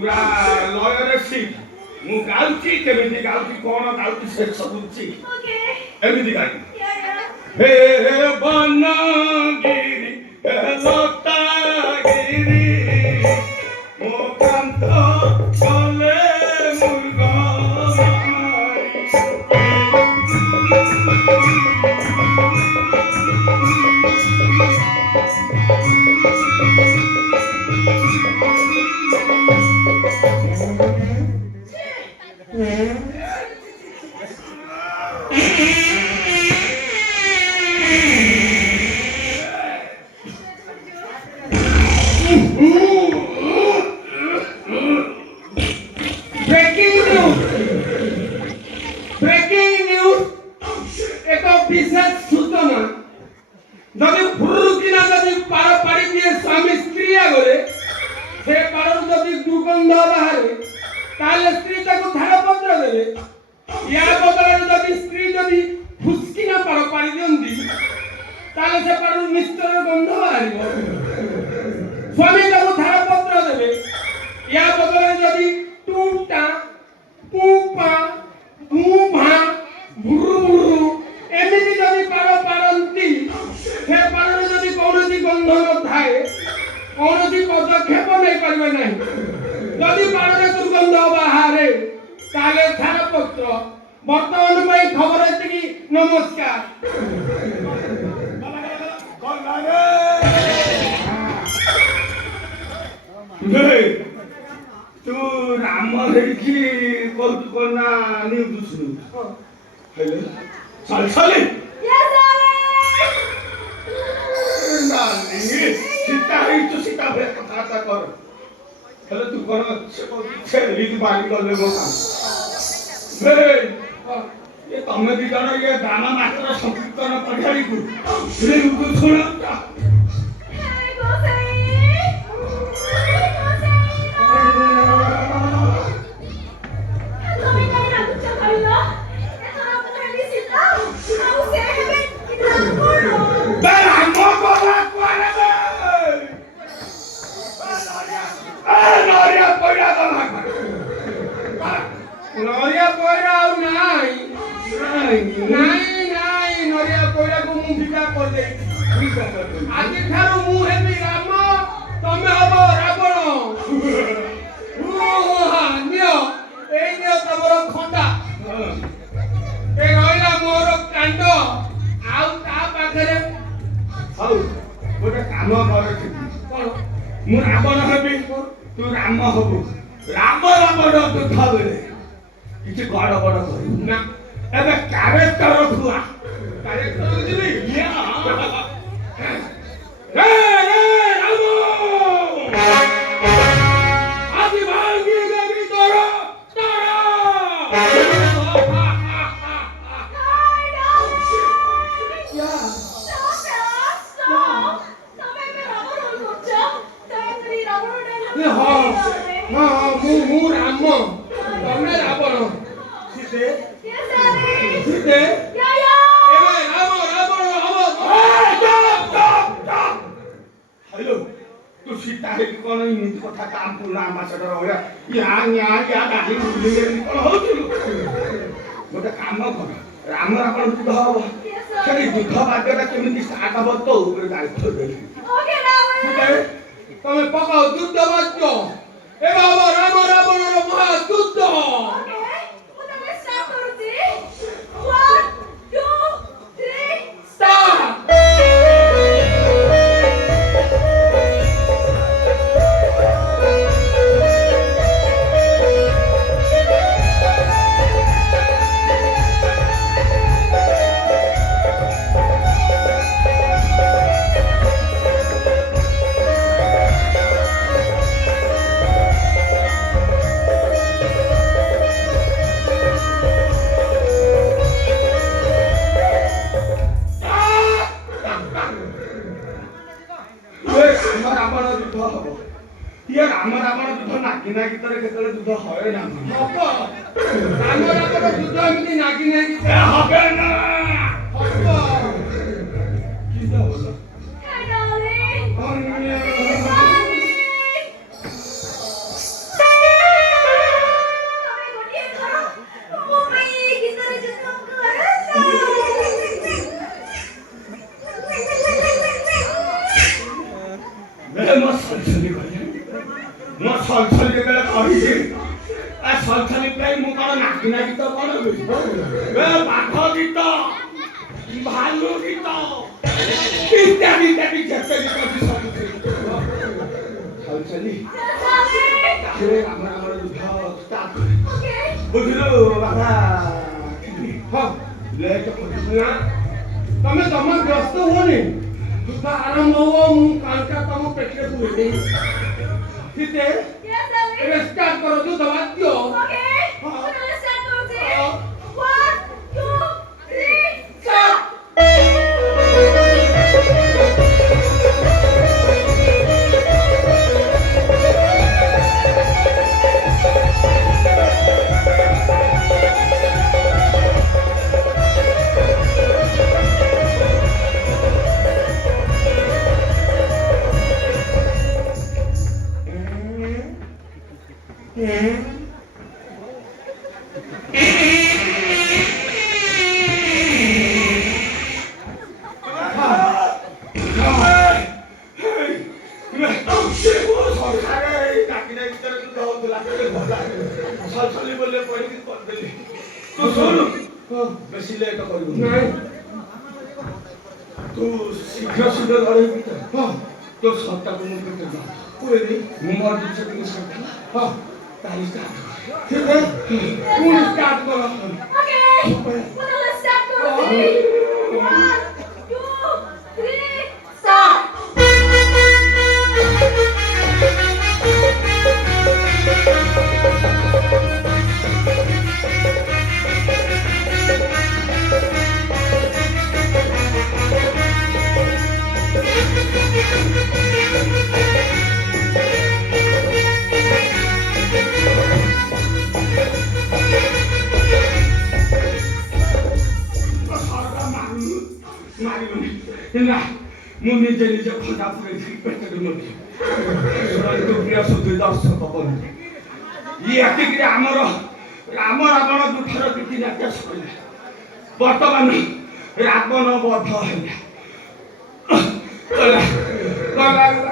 ପୁରା ଲୟରେ ସିଟ୍ ମୁଁ ଗାଉଛି କେମିତି ଗାଉଛି କଣ ଗାଉଛି ସେ ସବୁ ଏମିତି ଗାଇ ହେ ବନଗିରି ହେ ଲତାଗିରି ମୋ କାନ୍ତ କଲେ ମୃଗ तू राम देखी बोलतो कोणा न्यूज सुरू हेलो चल चल सीता ही तो सीता पे कथा कर हेलो तू कोन से रीति बाली करले गो काम ये तमे दी जण ये गाना मात्र संकीर्तन पढ़ाई को रे तू सुन आगे ठारू मु हेबी राम तमे हबो रावण नियो ए नियो तमरो खंडा ए रहिला मोर कांड आउ ता पाखरे हौ गोटे काम कर कोन मु रावण हेबी तू राम हबो राम रावण तू थाबे किछि गड़ बड़ कर ना एबे कैरेक्टर रखुआ कैरेक्टर बुझली या गोटे काम कर राम रावण युद्ध हम से युद्ध बाध्यता केमी स्टार्ट हम तो दायित्व देली तमे पकाओ युद्ध बाद्य ए बाबा राम रावण महायुद्ध राम रावण युद्ध नागी नागी तर केतले युद्ध होय ना हबो राम रावण युद्ध एमती नागी नागी हबे ना हबो किदा होला ଯେତେବେଳେ କହିଛି ସଲସଲି ପ୍ରାୟ ମୁଁ କଣ ନାଚିନା ଗୀତ କଣ ବାଘ ଗୀତ ଭାଲୁ ଗୀତ ଇତ୍ୟାଦି ଇତ୍ୟାଦି ଯେତେ ଗୀତ ଅଛି ସବୁ ସଲସଲି ଆମର ଯୁଦ୍ଧ ଷ୍ଟାର୍ଟ ବୁଝିଲୁ ବାବା ହଁ ଲେଟ୍ କରିବୁ ନା ତମେ ଜମା ବ୍ୟସ୍ତ ହୁଅନି ଯୁଦ୍ଧ ଆରମ୍ଭ ହବ ମୁଁ କାଙ୍କା ତମ ପେଟରେ ପୁରେଇ ଠିକେ ଏବେ ଷ୍ଟାର୍ଟ କର ଯୁଦ୍ଧ ବାଦ୍ୟ সলসলি বললে পড়ি করদেলি তো শোন বেশি লেট করবি নাই তু শীঘ্র শীঘ্র ধরে তো সবটাকে মু করতে যা করে দি মু মর দিছে তুমি সবটা হ্যাঁ তাহলে স্টার্ট ঠিক আছে কোন স্টার্ট করো Okay, well, let's start going. 1, 2, 3, start. না ମୁଁ ନିଜେ ନିଜେ ଖଣ୍ଡା ପୁରେଇଥିଲି ପେଟରେ ମଧ୍ୟ ଶୁଣନ୍ତୁ ପ୍ରିୟ ସୁଧୀ ଦର୍ଶକ ବନ୍ଧୁ ଇଏ ଏତିକିରେ ଆମର ରାମ ରାବଣ ଯୁଦ୍ଧର କିଛି ନାଟ୍ୟ ସରିଲା ବର୍ତ୍ତମାନ ରାବଣ ବଧ ହେଲା ଗଲା